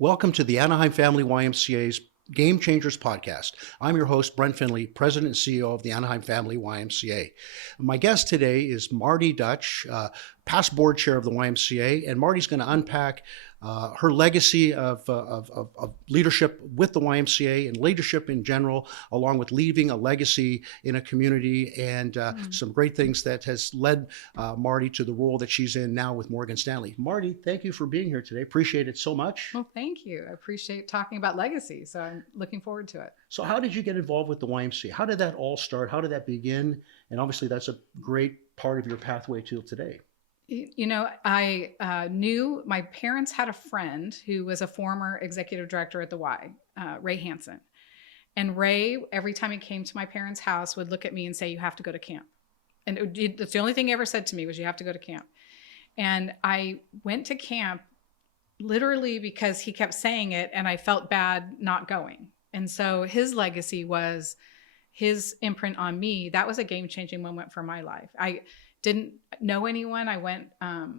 Welcome to the Anaheim Family YMCA's Game Changers podcast. I'm your host, Brent Finley, President and CEO of the Anaheim Family YMCA. My guest today is Marty Dutch, past board chair of the YMCA, and Marty's going to unpack her legacy of leadership with the YMCA and leadership in general, along with leaving a legacy in a community and some great things that has led Marty to the role that she's in now with Morgan Stanley. Marty, thank you for being here today. Appreciate it so much. Well, thank you. I appreciate talking about legacy, so I'm looking forward to it. So how did you get involved with the YMCA? How did that all start? How did that begin? And obviously that's a great part of your pathway to today. You know, I knew my parents had a friend who was a former executive director at the Y, Ray Hansen. And Ray, every time he came to my parents' house, would look at me and say, "You have to go to camp." And that's the only thing he ever said to me was, "You have to go to camp." And I went to camp literally because he kept saying it and I felt bad not going. And so his legacy was his imprint on me. That was a game-changing moment for my life. I didn't know anyone. I went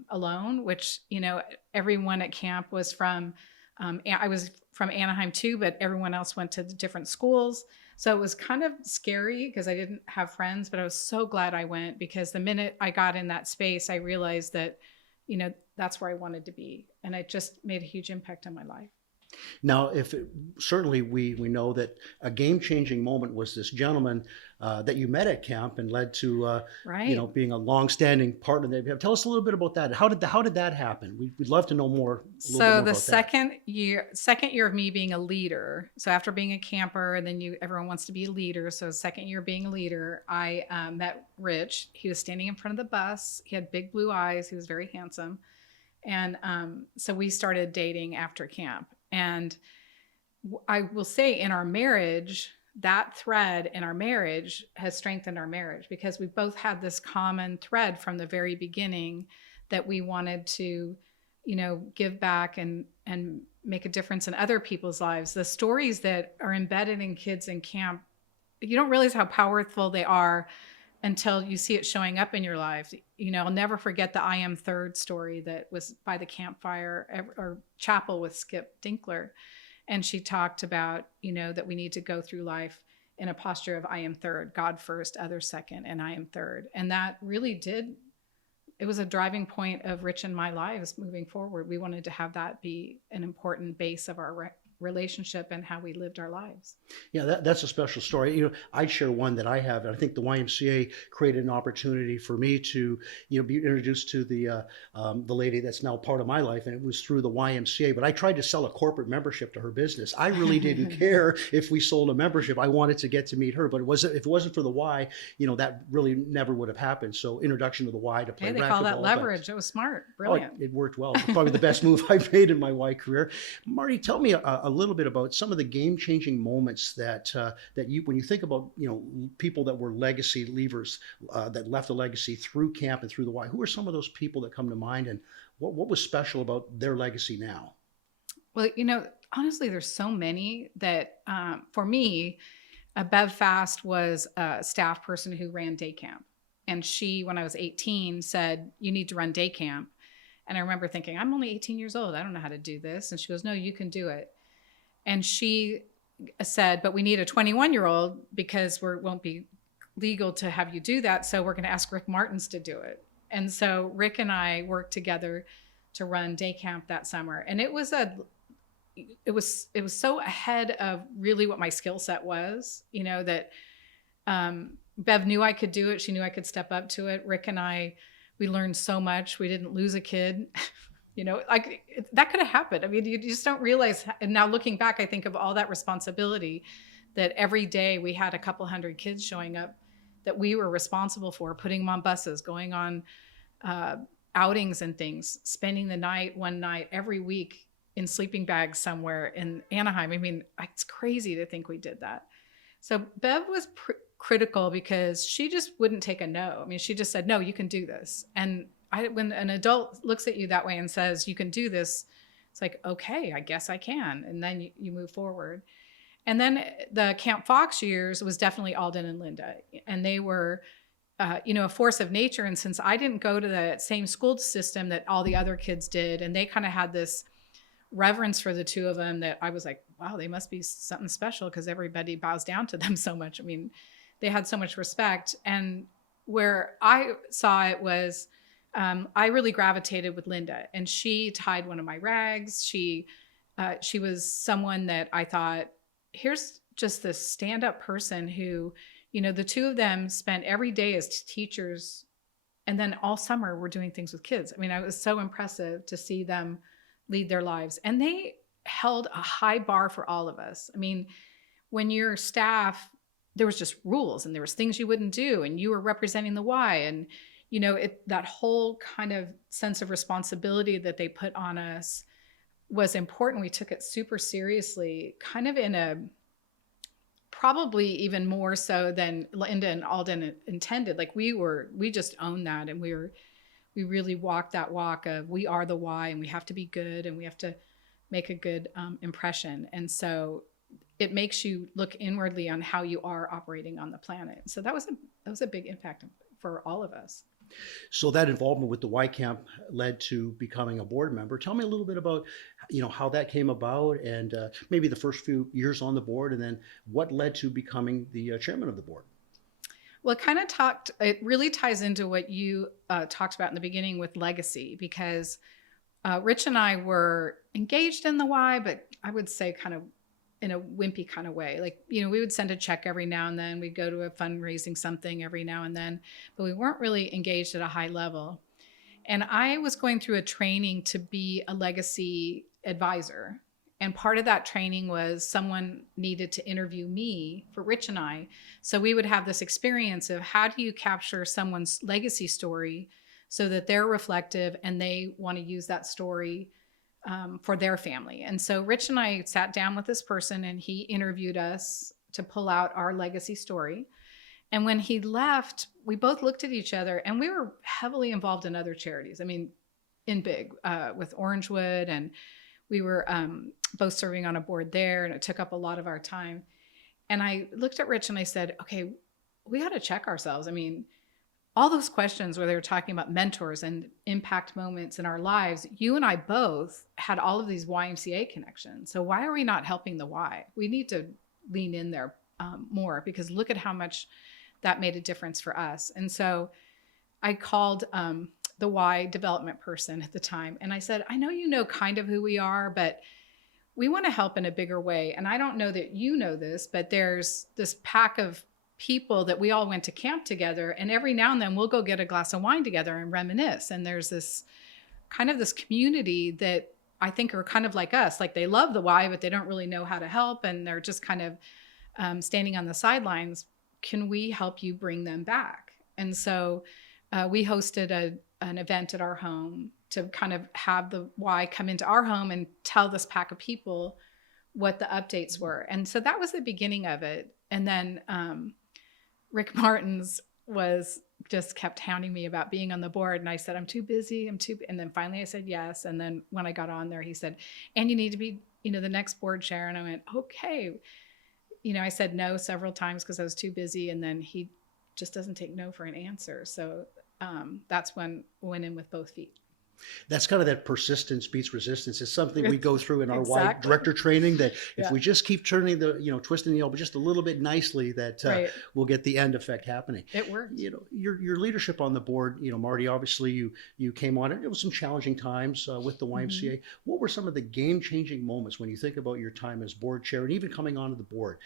alone, which, you know, everyone at camp was from, I was from Anaheim too, but everyone else went to different schools. So it was kind of scary because I didn't have friends, but I was so glad I went because the minute I got in that space, I realized that, you know, that's where I wanted to be. And it just made a huge impact on my life. Now, certainly we know that a game-changing moment was this gentleman that you met at camp and led to Right. you know, being a long-standing partner that you have. Tell us a little bit about that. How did that happen? We'd love to know more. So the second year of me being a leader, so after being a camper, and then everyone wants to be a leader. So second year being a leader, I met Rich. He was standing in front of the bus. He had big blue eyes. He was very handsome. And so we started dating after camp. And I will say in our marriage, that thread in our marriage has strengthened our marriage because we both had this common thread from the very beginning that we wanted to, you know, give back and make a difference in other people's lives. The stories that are embedded in kids in camp, you don't realize how powerful they are until you see it showing up in your life. You know, I'll never forget the I Am Third story that was by the campfire or chapel with Skip Dinkler. And she talked about, you know, that we need to go through life in a posture of I am third, God first, others second, and I am third. And that really it was a driving point of Rich and my lives moving forward. We wanted to have that be an important base of our relationship and how we lived our lives. Yeah, that's a special story. You know, I'd share one that I have. I think the YMCA created an opportunity for me to, you know, be introduced to the lady that's now part of my life, and it was through the YMCA. But I tried to sell a corporate membership to her business. I really didn't care if we sold a membership. I wanted to get to meet her, but if it wasn't for the Y, you know, that really never would have happened. So introduction to the Y to play racquetball. They call that leverage. It was smart, brilliant. It worked well. Probably the best move I've made in my Y career. Marty, tell me a little bit about some of the game-changing moments that you, when you think about, you know, people that were legacy leavers that left a legacy through camp and through the Y. Who are some of those people that come to mind, and what was special about their legacy now? Well, you know, honestly, there's so many that for me, Bev Fast was a staff person who ran day camp, and she, when I was 18, said, "You need to run day camp." And I remember thinking, I'm only 18 years old. I don't know how to do this. And she goes, "No, you can do it." And she said, "But we need a 21-year-old because it won't be legal to have you do that. So we're going to ask Rick Martins to do it." And so Rick and I worked together to run day camp that summer. And it was so ahead of really what my skill set was, you know, that Bev knew I could do it. She knew I could step up to it. Rick and I, we learned so much. We didn't lose a kid. You know, like that could have happened. I mean, you just don't realize. And now looking back, I think of all that responsibility that every day we had a couple hundred kids showing up that we were responsible for, putting them on buses, going on outings and things, spending the night, one night every week in sleeping bags somewhere in Anaheim. I mean, it's crazy to think we did that. So Bev was critical because she just wouldn't take a no. I mean, she just said, "No, you can do this." And when an adult looks at you that way and says, "You can do this," it's like, okay, I guess I can. And then you move forward. And then the Camp Fox years was definitely Alden and Linda. And they were, you know, a force of nature. And since I didn't go to the same school system that all the other kids did, and they kind of had this reverence for the two of them that I was like, wow, they must be something special because everybody bows down to them so much. I mean, they had so much respect. And where I saw it was, I really gravitated with Linda, and she tied one of my rags. She was someone that I thought, here's just this stand-up person who, the two of them spent every day as teachers, and then all summer we're doing things with kids. I mean, it was so impressive to see them lead their lives, and they held a high bar for all of us. I mean, when you're staff, there was just rules, and there was things you wouldn't do, and you were representing the Y, and that whole kind of sense of responsibility that they put on us was important. We took it super seriously, kind of in a, probably even more so than Linda and Alden intended. Like we just owned that, and we really walked that walk of, we are the Y, and we have to be good, and we have to make a good impression. And so it makes you look inwardly on how you are operating on the planet. So that was a big impact for all of us. So that involvement with the Y Camp led to becoming a board member. Tell me a little bit about, how that came about, and maybe the first few years on the board, and then what led to becoming the chairman of the board. Well, it really ties into what you talked about in the beginning with legacy, because Rich and I were engaged in the Y, but I would say kind of in a wimpy kind of way. Like, we would send a check every now and then. We'd go to a fundraising something every now and then, but we weren't really engaged at a high level. And I was going through a training to be a legacy advisor. And part of that training was someone needed to interview me for Rich and I. So we would have this experience of, how do you capture someone's legacy story so that they're reflective and they want to use that story for their family. And so Rich and I sat down with this person, and he interviewed us to pull out our legacy story. And when he left, we both looked at each other, and we were heavily involved in other charities. I mean, in big, with Orangewood, and we were both serving on a board there, and it took up a lot of our time. And I looked at Rich and I said, okay, we got to check ourselves. I mean, all those questions where they were talking about mentors and impact moments in our lives, you and I both had all of these YMCA connections. So why are we not helping the Y? We need to lean in there more, because look at how much that made a difference for us. And so I called the Y development person at the time, and I said, I know you know kind of who we are, but we want to help in a bigger way. And I don't know that you know this, but there's this pack of people that we all went to camp together, and every now and then we'll go get a glass of wine together and reminisce. And there's this kind of this community that I think are kind of like us, like they love the Y, but they don't really know how to help, and they're just kind of standing on the sidelines. Can we help you bring them back? And so we hosted an event at our home to kind of have the Y come into our home and tell this pack of people what the updates were. And so that was the beginning of it. And then Rick Martins just kept hounding me about being on the board. And I said, I'm too busy. And then finally I said yes. And then when I got on there, he said, and you need to be, the next board chair. And I went, okay. I said no several times because I was too busy. And then he just doesn't take no for an answer. So that's when I went in with both feet. That's kind of that persistence beats resistance. It's something we go through in our Y director training, that if we just keep turning twisting the elbow just a little bit nicely, that we'll get the end effect happening. It worked. Your leadership on the board, Marty, obviously you came on it. It was some challenging times with the YMCA. Mm-hmm. What were some of the game-changing moments when you think about your time as board chair, and even coming onto the board,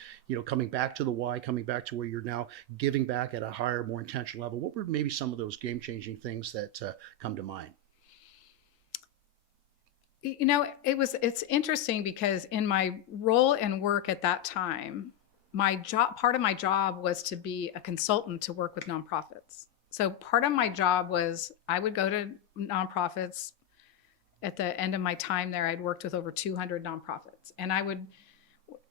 coming back to the Y, coming back to where you're now giving back at a higher, more intentional level? What were maybe some of those game-changing things that come to mind? It's interesting because in my role and work at that time, part of my job was to be a consultant to work with nonprofits. So part of my job was I would go to nonprofits. At the end of my time there, I'd worked with over 200 nonprofits, and I would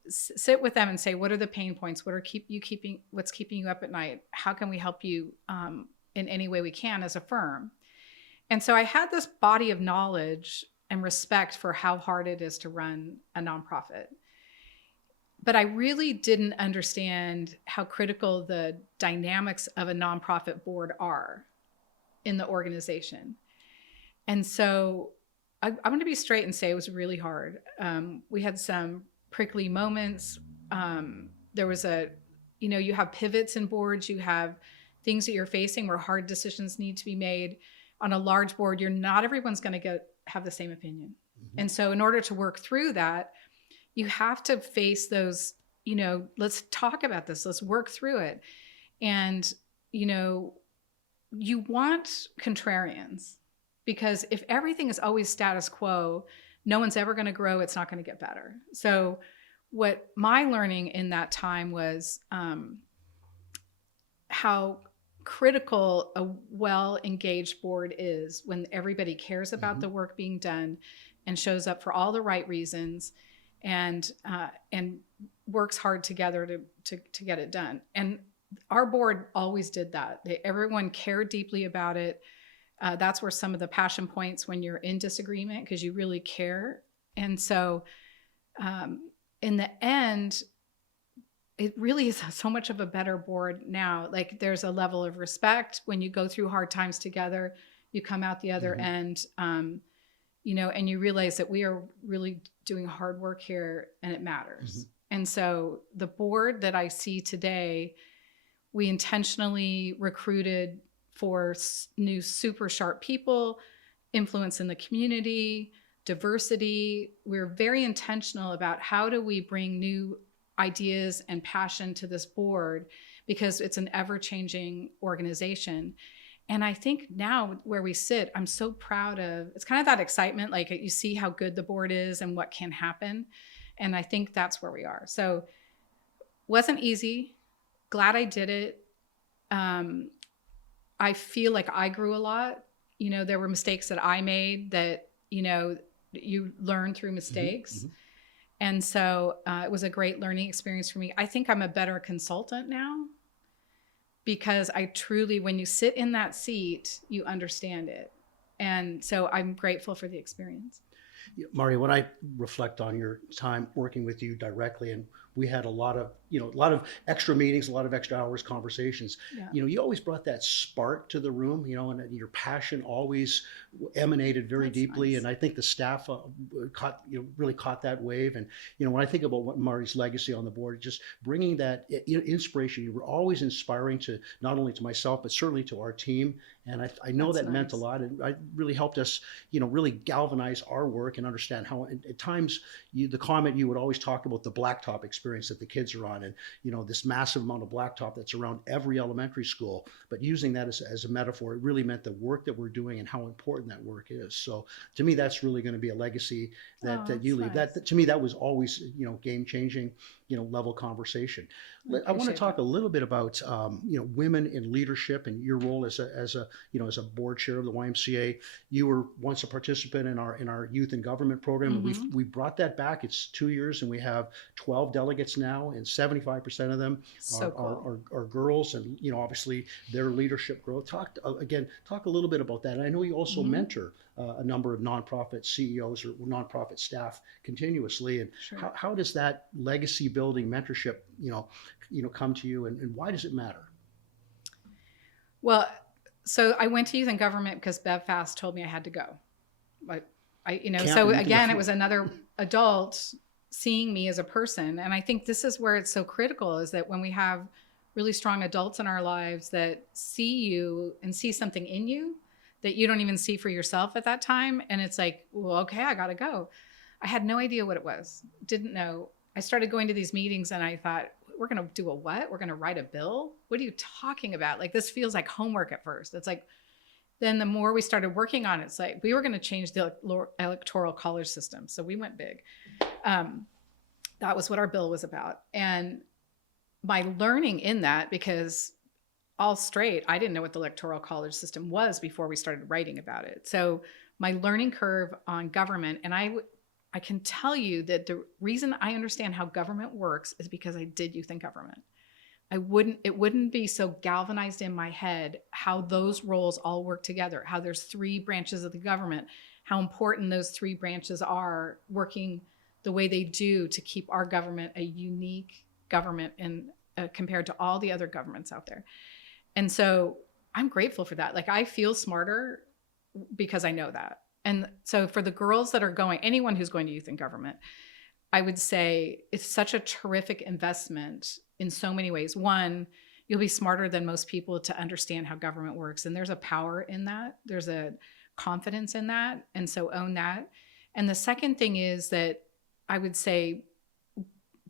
sit with them and say, what are the pain points? What's keeping you up at night? How can we help you in any way we can as a firm? And so I had this body of knowledge and respect for how hard it is to run a nonprofit. But I really didn't understand how critical the dynamics of a nonprofit board are in the organization. And so I'm going to be straight and say it was really hard. We had some prickly moments. There was you have pivots in boards, you have things that you're facing where hard decisions need to be made. On a large board, not everyone's going to have the same opinion. Mm-hmm. And so in order to work through that, you have to face those, let's talk about this, let's work through it. And, you want contrarians, because if everything is always status quo, no one's ever going to grow. It's not going to get better. So what my learning in that time was how critical a well-engaged board is when everybody cares about the work being done and shows up for all the right reasons and works hard together to get it done. And our board always did that. Everyone cared deeply about it. That's where some of the passion points when you're in disagreement, because you really care. And so in the end, it really is so much of a better board now. Like, there's a level of respect when you go through hard times together, you come out the other end, and you realize that we are really doing hard work here and it matters. And so the board that I see today, we intentionally recruited for new super sharp people, influence in the community, diversity. We're very intentional about how do we bring new ideas and passion to this board, because it's an ever-changing organization. And I think now where we sit, I'm so proud of, it's kind of that excitement, like you see how good the board is and what can happen. And I think that's where we are. So wasn't easy. Glad I did it. I feel like I grew a lot. There were mistakes that I made that, you learn through mistakes. And so it was a great learning experience for me. I think I'm a better consultant now, because I truly, when you sit in that seat, you understand it. And so I'm grateful for the experience. Marty, when I reflect on your time working with you directly, and we had a lot of extra meetings, a lot of extra hours, conversations. Yeah. You always brought that spark to the room, and your passion always emanated very That's deeply. Nice. And I think the staff really caught that wave. And when I think about what Marty's legacy on the board, just bringing that inspiration, you were always inspiring to not only to myself but certainly to our team. And I know That's that nice. Meant a lot, and it really helped us, really galvanize our work and understand how at times the comment you would always talk about the blacktop experience that the kids are on, and this massive amount of blacktop that's around every elementary school, but using that as a metaphor, it really meant the work that we're doing and how important that work is. So to me, that's really going to be a legacy that you leave. Nice. That to me, that was always game changing level conversation. I want to talk a little bit about women in leadership and your role as a board chair of the YMCA. You were once a participant in our youth and government program. Mm-hmm. We brought that back. It's 2 years, and we have 12 delegates now, and 75% of them are girls, and obviously their leadership growth. Talk a little bit about that. And I know you also mentor a number of nonprofit CEOs or nonprofit staff continuously. And sure. How does that legacy building mentorship, come to you, and why does it matter? Well, so I went to youth and government because Bev Fast told me I had to go. But so again, it was another adult seeing me as a person. And I think this is where it's so critical, is that when we have really strong adults in our lives that see you and see something in you that you don't even see for yourself at that time. And it's like, well, okay, I got to go. I had no idea what it was. Didn't know. I started going to these meetings and I thought, we're going to do a what? We're going to write a bill? What are you talking about? Like, this feels like homework at first. It's like, then the more we started working on it, it's like, we were going to change the electoral college system. So we went big. That was what our bill was about. And my learning in that, because all straight, I didn't know what the electoral college system was before we started writing about it. So my learning curve on government, and I can tell you that the reason I understand how government works is because I did youth in government. It wouldn't be so galvanized in my head how those roles all work together, how there's 3 branches of the government, how important those 3 branches are working the way they do to keep our government a unique government compared to all the other governments out there. And so I'm grateful for that. Like, I feel smarter because I know that. And so for the girls that are going, anyone who's going to youth in government, I would say it's such a terrific investment in so many ways. One, you'll be smarter than most people to understand how government works. And there's a power in that. There's a confidence in that. And so own that. And the second thing is that I would say,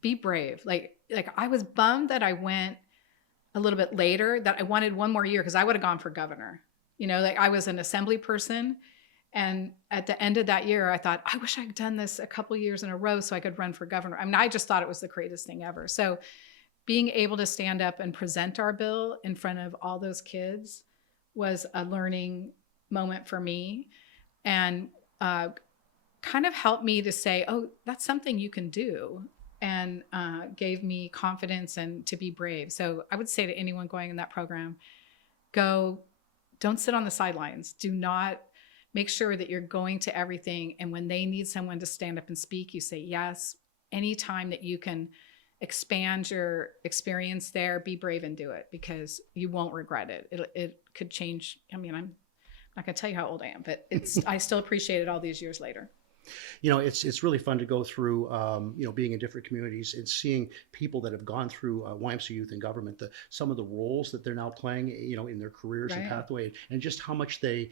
be brave. Like I was bummed that I went a little bit later, that I wanted one more year because I would have gone for governor. You know, like I was an assembly person. And at the end of that year, I thought, I wish I'd done this a couple years in a row so I could run for governor. I mean, I just thought it was the greatest thing ever. So being able to stand up and present our bill in front of all those kids was a learning moment for me, and kind of helped me to say, oh, that's something you can do, and gave me confidence and to be brave. So I would say to anyone going in that program, go, don't sit on the sidelines. Do not. Make sure that you're going to everything. And when they need someone to stand up and speak, you say yes. Anytime that you can expand your experience there, be brave and do it, because you won't regret it. It could change. I mean, I'm not going to tell you how old I am, but I still appreciate it all these years later. You know, it's really fun to go through, being in different communities and seeing people that have gone through YMCA Youth in Government, some of the roles that they're now playing, in their careers and pathway, and just how much they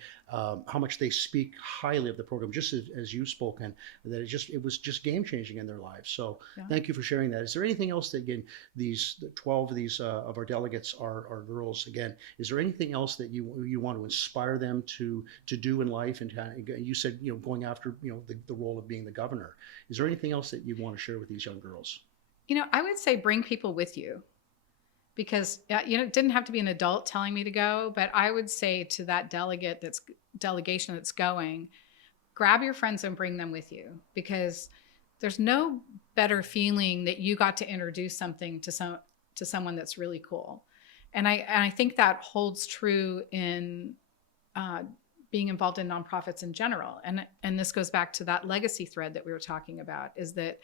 speak highly of the program, just as you've spoken, that it was just game changing in their lives. So thank you for sharing that. Is there anything else that, again, these 12 of these of our delegates are girls, again, is there anything else that you want to inspire them to do in life? And you said, going after, the role of being the governor. Is there anything else that you want to share with these young girls? I would say bring people with you, because, it didn't have to be an adult telling me to go, but I would say to that delegation that's going, grab your friends and bring them with you, because there's no better feeling that you got to introduce something to someone that's really cool. And I think that holds true in, being involved in nonprofits in general. And this goes back to that legacy thread that we were talking about, is that,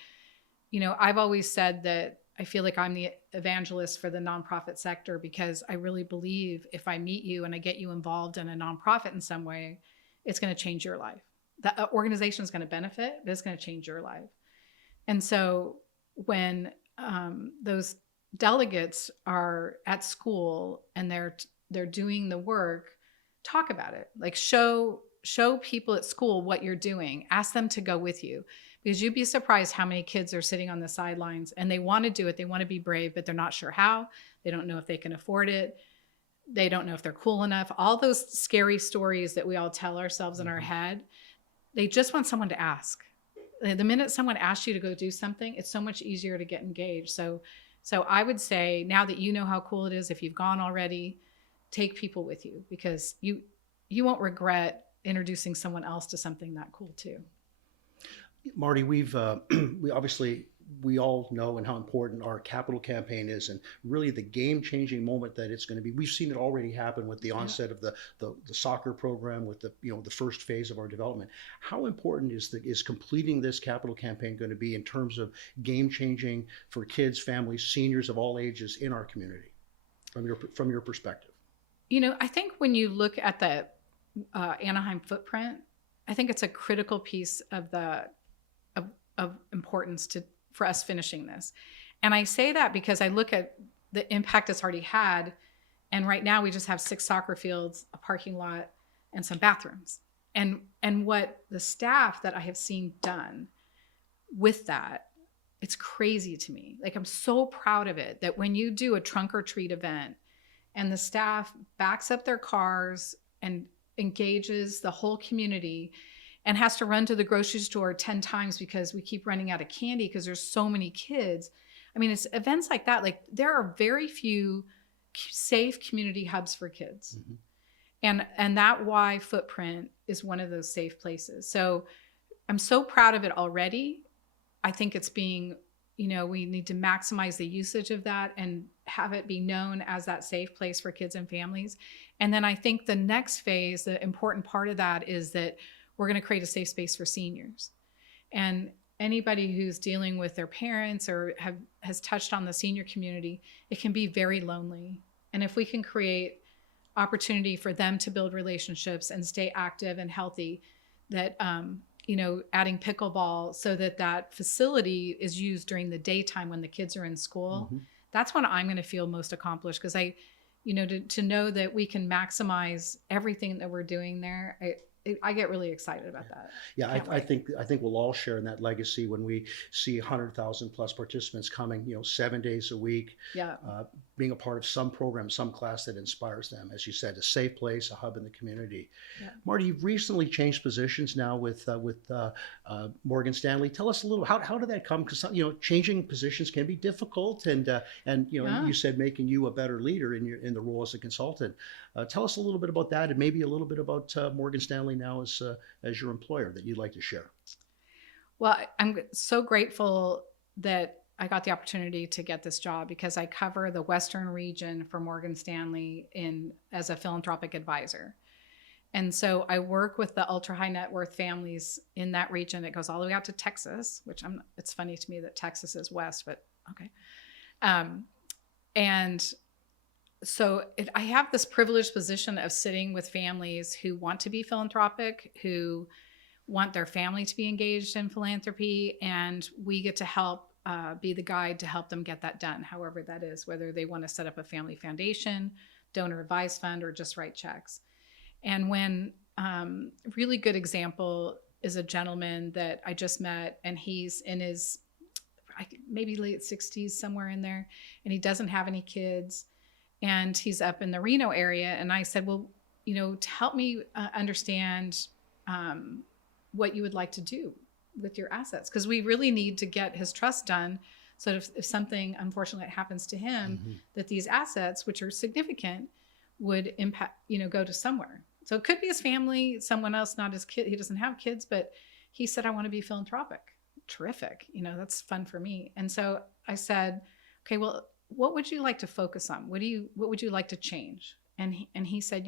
I've always said that I feel like I'm the evangelist for the nonprofit sector, because I really believe if I meet you and I get you involved in a nonprofit in some way, it's going to change your life. The organization is going to benefit, but it's going to change your life. And so when those delegates are at school and they're doing the work, talk about it. Like show people at school what you're doing. Ask them to go with you, because you'd be surprised how many kids are sitting on the sidelines and they want to do it. They want to be brave, but they're not sure how. They don't know if they can afford it. They don't know if they're cool enough. All those scary stories that we all tell ourselves in our head, they just want someone to ask. The minute someone asks you to go do something, it's so much easier to get engaged. So I would say, now that you know how cool it is, if you've gone already, take people with you, because you won't regret introducing someone else to something that cool too. Marty, we all know and how important our capital campaign is, and really the game-changing moment that it's going to be. We've seen it already happen with the onset of the soccer program, with the first phase of our development. How important is completing this capital campaign going to be in terms of game-changing for kids, families, seniors of all ages in our community, from your perspective? I think when you look at the Anaheim footprint, I think it's a critical piece of importance for us finishing this. And I say that because I look at the impact it's already had. And right now we just have 6 soccer fields, a parking lot, and some bathrooms. And what the staff that I have seen done with that, it's crazy to me. Like, I'm so proud of it, that when you do a trunk or treat event and the staff backs up their cars and engages the whole community and has to run to the grocery store 10 times because we keep running out of candy because there's so many kids. I mean, it's events like that. Like, there are very few safe community hubs for kids. Mm-hmm. And that Y footprint is one of those safe places. So I'm so proud of it already. I think it's being, we need to maximize the usage of that and have it be known as that safe place for kids and families. And then I think the next phase, the important part of that, is that we're going to create a safe space for seniors. And anybody who's dealing with their parents or has touched on the senior community, it can be very lonely. And if we can create opportunity for them to build relationships and stay active and healthy, that, adding pickleball so that that facility is used during the daytime when the kids are in school. That's when I'm going to feel most accomplished, because to know that we can maximize everything that we're doing there, I get really excited about that. Yeah, I think we'll all share in that legacy when we see 100,000 plus participants coming, 7 days a week, Yeah. Being a part of some program, some class that inspires them. As you said, a safe place, a hub in the community. Yeah. Marty, you've recently changed positions now with Morgan Stanley. Tell us a little, how did that come? Because changing positions can be difficult, and Yeah. you said making you a better leader in the role as a consultant. Tell us a little bit about that, and maybe a little bit about Morgan Stanley now as your employer that you'd like to share. Well, I'm so grateful that I got the opportunity to get this job, because I cover the Western region for Morgan Stanley as a philanthropic advisor. And so I work with the ultra high net worth families in that region. It goes all the way out to Texas, which it's funny to me that Texas is west, but okay. And so I have this privileged position of sitting with families who want to be philanthropic, who want their family to be engaged in philanthropy, and we get to help be the guide to help them get that done, however that is, whether they want to set up a family foundation, donor advised fund, or just write checks. And when really good example is a gentleman that I just met, and he's in his maybe late 60s, somewhere in there, and he doesn't have any kids, and he's up in the Reno area. And I said, well, to help me understand what you would like to do with your assets, because we really need to get his trust done, so if something unfortunate happens to him, that these assets, which are significant, would impact, go to somewhere. So it could be his family, someone else, not his kid. He doesn't have kids, but he said, I want to be philanthropic. Terrific. That's fun for me. And so I said, okay, well, what would you like to focus on? What would you like to change? And he said,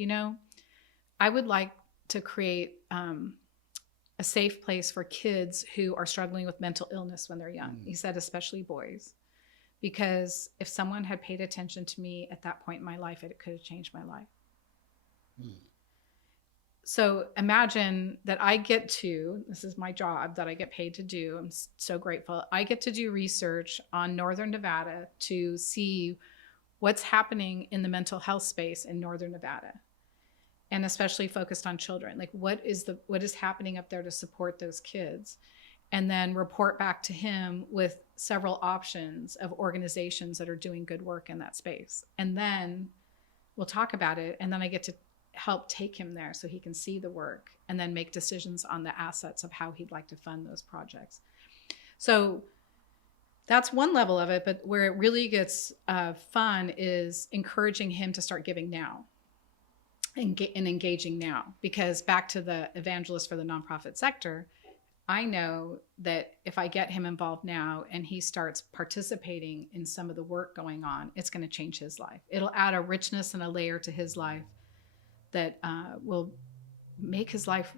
I would like to create a safe place for kids who are struggling with mental illness when they're young. He said, especially boys, because if someone had paid attention to me at that point in my life, it could have changed my life. So imagine that this is my job that I get paid to do. I'm so grateful. I get to do research on Northern Nevada to see what's happening in the mental health space in Northern Nevada, and especially focused on children. Like what is happening up there to support those kids, and then report back to him with several options of organizations that are doing good work in that space. And then we'll talk about it, and then I get to help take him there so he can see the work and then make decisions on the assets of how he'd like to fund those projects. So that's one level of it, but where it really gets fun is encouraging him to start giving now and engaging now. Because back to the evangelist for the nonprofit sector, I know that if I get him involved now and he starts participating in some of the work going on, it's going to change his life. It'll add a richness and a layer to his life that will make his life,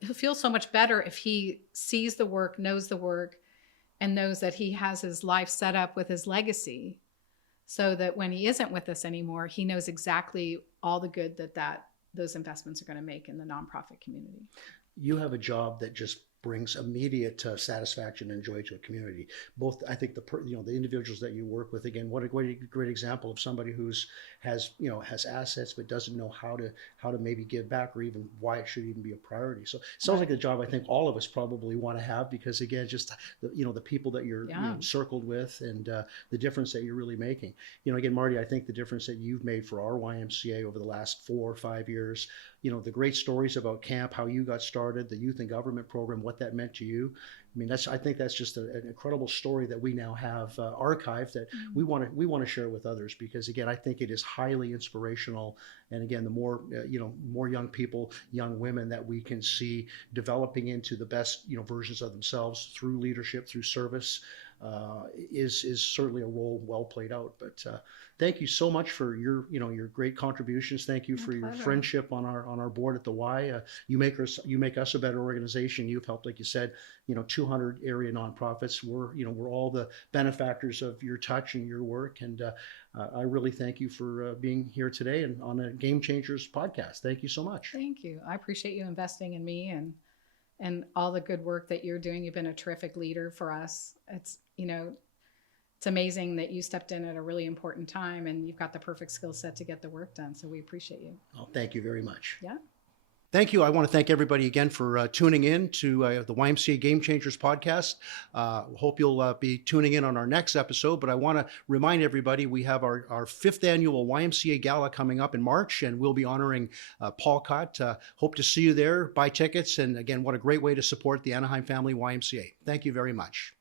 he'll feel so much better if he sees the work, knows the work, and knows that he has his life set up with his legacy, so that when he isn't with us anymore, he knows exactly all the good that those investments are going to make in the nonprofit community. You have a job that just brings immediate satisfaction and joy to a community. Both, I think the individuals that you work with, again, what a great example of somebody who's has assets but doesn't know how to maybe give back, or even why it should even be a priority. So it sounds like a job I think all of us probably want to have, because again, just the people that you're circled with, and the difference that you're really making. Again, Marty, I think the difference that you've made for our YMCA over the last 4 or 5 years, the great stories about camp, how you got started, the youth and government program, what that meant to you. I mean, I think that's just an incredible story that we now have archived that we want to share with others, because again, I think it is highly inspirational. And again, the more more young people, young women that we can see developing into the best versions of themselves through leadership, through service, is certainly a role well played out. But thank you so much for your great contributions. Thank you for your friendship on our board at the Y. You make us a better organization. You've helped, like you said, 200 area nonprofits. We're all the benefactors of your touch and your work. And I really thank you for being here today and on a Game Changers podcast. Thank you so much. Thank you. I appreciate you investing in me, and and all the good work that you're doing. You've been a terrific leader for us. It's, it's amazing that you stepped in at a really important time, and you've got the perfect skill set to get the work done. So we appreciate you. Oh, thank you very much. Yeah. Thank you. I want to thank everybody again for tuning in to the YMCA Game Changers podcast. Hope you'll be tuning in on our next episode. But I want to remind everybody we have our fifth annual YMCA Gala coming up in March, and we'll be honoring Paul Cott. Hope to see you there. Buy tickets. And again, what a great way to support the Anaheim Family YMCA. Thank you very much.